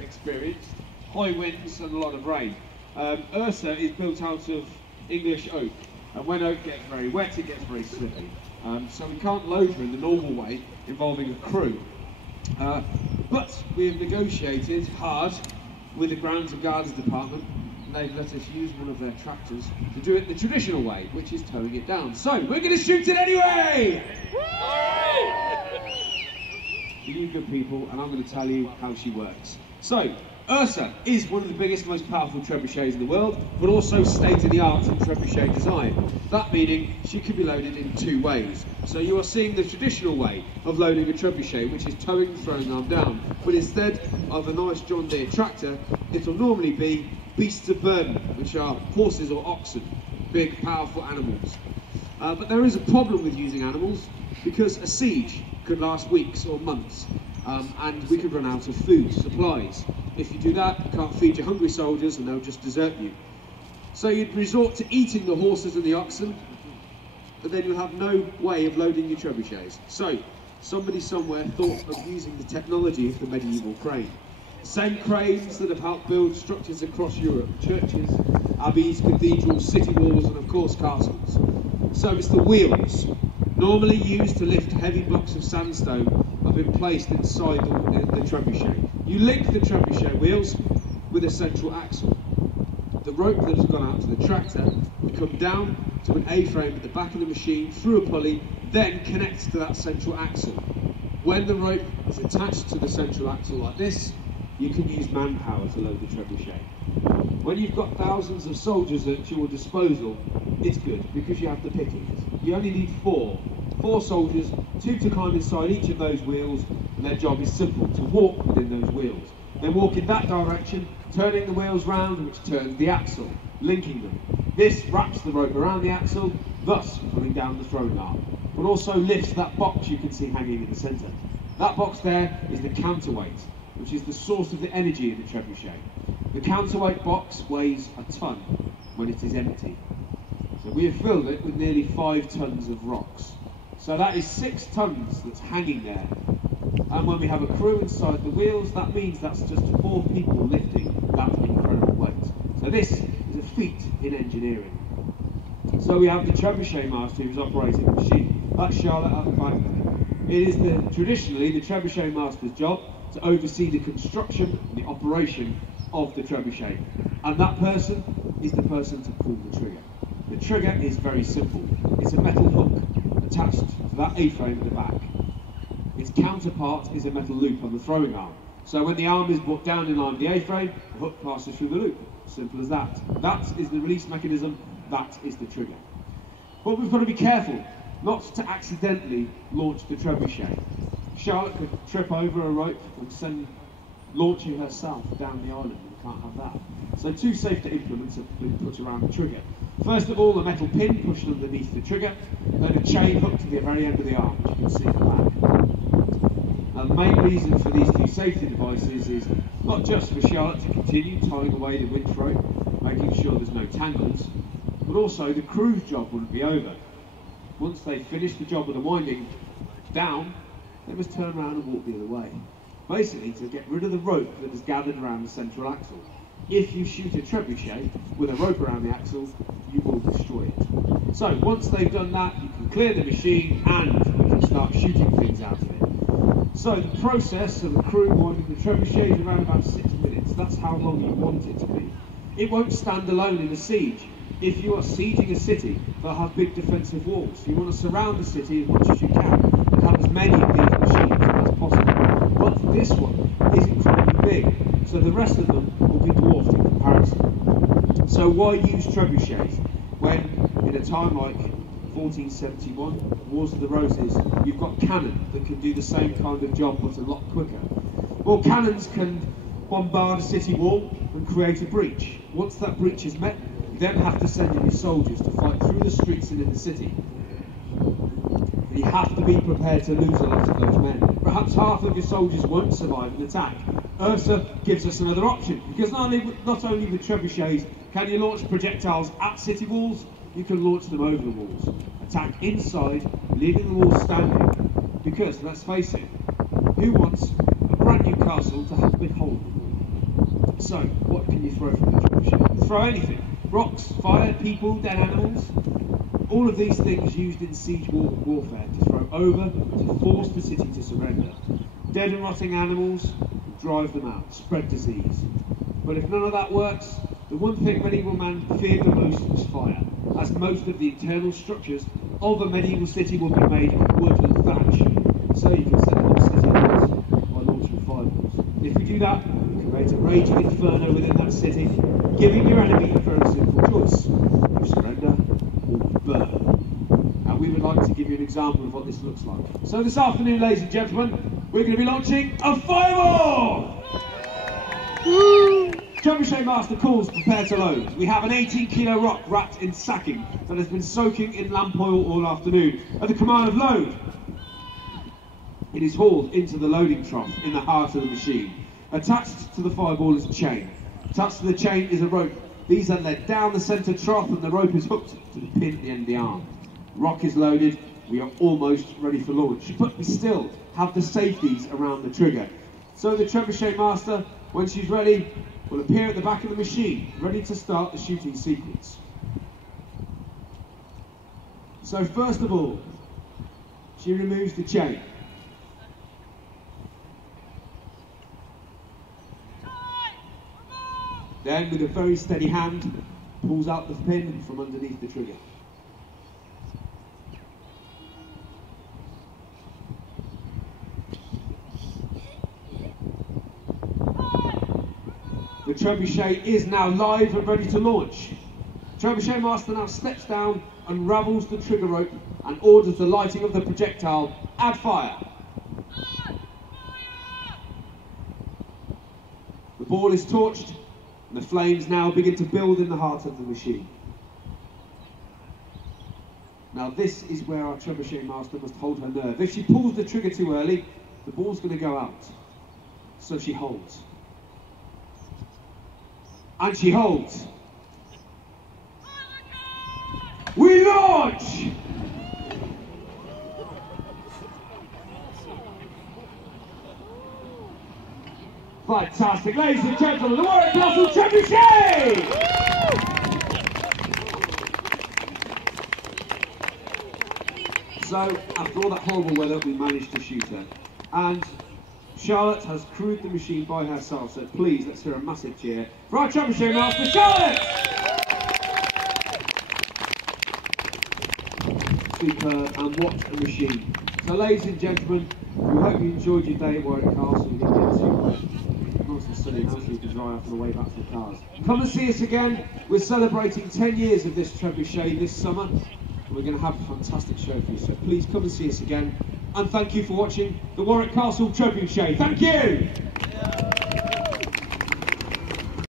experienced, high winds and a lot of rain. Ursa is built out of English oak, and when oak gets very wet, it gets very slippy. So we can't load her in the normal way, involving a crew. But we have negotiated hard with the Grounds and Gardens Department, and they've let us use one of their tractors to do it the traditional way, which is towing it down. So we're going to shoot it anyway! You good people, and I'm going to tell you how she works. So, Ursa is one of the biggest, most powerful trebuchets in the world, but also state-of-the-art in trebuchet design. That meaning she can be loaded in two ways. So you are seeing the traditional way of loading a trebuchet, which is towing the throwing arm down. But instead of a nice John Deere tractor, it'll normally be beasts of burden, which are horses or oxen, big, powerful animals. But there is a problem with using animals, because a siege could last weeks or months, and we could run out of food, supplies. If you do that, you can't feed your hungry soldiers and they'll just desert you. So you'd resort to eating the horses and the oxen, but then you'll have no way of loading your trebuchets. So somebody somewhere thought of using the technology of the medieval crane. Same cranes that have helped build structures across Europe: churches, abbeys, cathedrals, city walls, and of course castles. So it's the wheels, normally used to lift heavy blocks of sandstone, have been placed inside the trebuchet. You link the trebuchet wheels with a central axle. The rope that has gone out to the tractor would come down to an A-frame at the back of the machine through a pulley, then connects to that central axle. When the rope is attached to the central axle like this, you can use manpower to load the trebuchet. When you've got thousands of soldiers at your disposal, it's good because you have the pickings. You only need four soldiers, two to climb inside each of those wheels, and their job is simple: to walk within those wheels. They walk in that direction, turning the wheels round, which turns the axle, linking them. This wraps the rope around the axle, thus pulling down the throwing arm, but also lifts that box you can see hanging in the centre. That box there is the counterweight, which is the source of the energy in the trebuchet. The counterweight box weighs a ton when it is empty. So we have filled it with nearly 5 tons of rocks. So that is 6 tons that's hanging there. And when we have a crew inside the wheels, that means that's just 4 people lifting that incredible weight. So this is a feat in engineering. So we have the trebuchet master who's operating the machine. That's Charlotte at the back there. It is traditionally the trebuchet master's job to oversee the construction and the operation of the trebuchet. And that person is the person to pull the trigger. The trigger is very simple. It's a metal hook attached to that A-frame at the back. Its counterpart is a metal loop on the throwing arm. So when the arm is brought down in line with the A-frame, the hook passes through the loop. Simple as that. That is the release mechanism, that is the trigger. But we've got to be careful not to accidentally launch the trebuchet. Charlotte could trip over a rope and send launching herself down the island, and we can't have that. So 2 safety implements have been put around the trigger. First of all, a metal pin pushed underneath the trigger, then a chain hooked to the very end of the arm, which you can see at the back. Now the main reason for these 2 safety devices is not just for Charlotte to continue tying away the winch rope, making sure there's no tangles, but also the crew's job wouldn't be over. Once they finish the job of the winding down, they must turn around and walk the other way. Basically to get rid of the rope that is gathered around the central axle. If you shoot a trebuchet with a rope around the axle, you will destroy it. So once they've done that, you can clear the machine and you can start shooting things out of it. So the process of the crew winding the trebuchet is around about 6 minutes. That's how long you want it to be. It won't stand alone in a siege. If you are sieging a city, they'll have big defensive walls. You want to surround the city as much as you can and have as many of these machines as possible. But this one is incredibly big, so the rest of them will be dwarfed in comparison. So why use trebuchets when, in a time like 1471, Wars of the Roses, you've got cannon that can do the same kind of job but a lot quicker? Well, cannons can bombard a city wall and create a breach. Once that breach is met, you then have to send in your soldiers to fight through the streets and in the city. And you have to be prepared to lose a lot of those men. Perhaps half of your soldiers won't survive an attack. Ursa gives us another option, because not only with trebuchets can you launch projectiles at city walls, you can launch them over the walls. Attack inside, leaving the walls standing. Because, let's face it, who wants a brand new castle to have a big hole in the wall. So, what can you throw from the trebuchet? Throw anything. Rocks, fire, people, dead animals. All of these things used in siege warfare to throw over to force the city to surrender. Dead and rotting animals, drive them out, spread disease. But if none of that works, the one thing medieval man feared the most was fire, as most of the internal structures of a medieval city would be made of wood and thatch. So you can set up city walls by launching fireballs. If you do that, you can create a raging inferno within that city, giving your enemy a very simple choice. You surrender or you burn. And we would like to give you an example of what this looks like. So this afternoon, ladies and gentlemen, we're going to be launching a fireball! Trebuchet Master calls, prepare to load. We have an 18-kilo rock wrapped in sacking that has been soaking in lamp oil all afternoon. At the command of load, it is hauled into the loading trough in the heart of the machine. Attached to the fireball is a chain. Attached to the chain is a rope. These are led down the centre trough and the rope is hooked to the pin at the end of the arm. Rock is loaded. We are almost ready for launch, but we still have the safeties around the trigger. So the Trebuchet Master, when she's ready, will appear at the back of the machine, ready to start the shooting sequence. So first of all, she removes the chain. Then, with a very steady hand, pulls out the pin from underneath the trigger. The trebuchet is now live and ready to launch. Trebuchet Master now steps down, unravels the trigger rope and orders the lighting of the projectile. Add fire. The ball is torched and the flames now begin to build in the heart of the machine. Now this is where our Trebuchet Master must hold her nerve. If she pulls the trigger too early, the ball's going to go out. So she holds. And she holds. We launch! Fantastic, ladies and gentlemen, the Warwick Castle Trebuchet! So, after all that horrible weather, we managed to shoot her. And Charlotte has crewed the machine by herself, so please, let's hear a massive cheer for our Trebuchet Master, Charlotte! Superb, and what a machine. So ladies and gentlemen, we hope you enjoyed your day at Warwick Castle. You didn't get too nice and sunny, nice and dry after the way back to the cars. Come and see us again. We're celebrating 10 years of this trebuchet this summer. We're going to have a fantastic show for you, so please come and see us again. And thank you for watching the Warwick Castle Trebuchet. Thank you!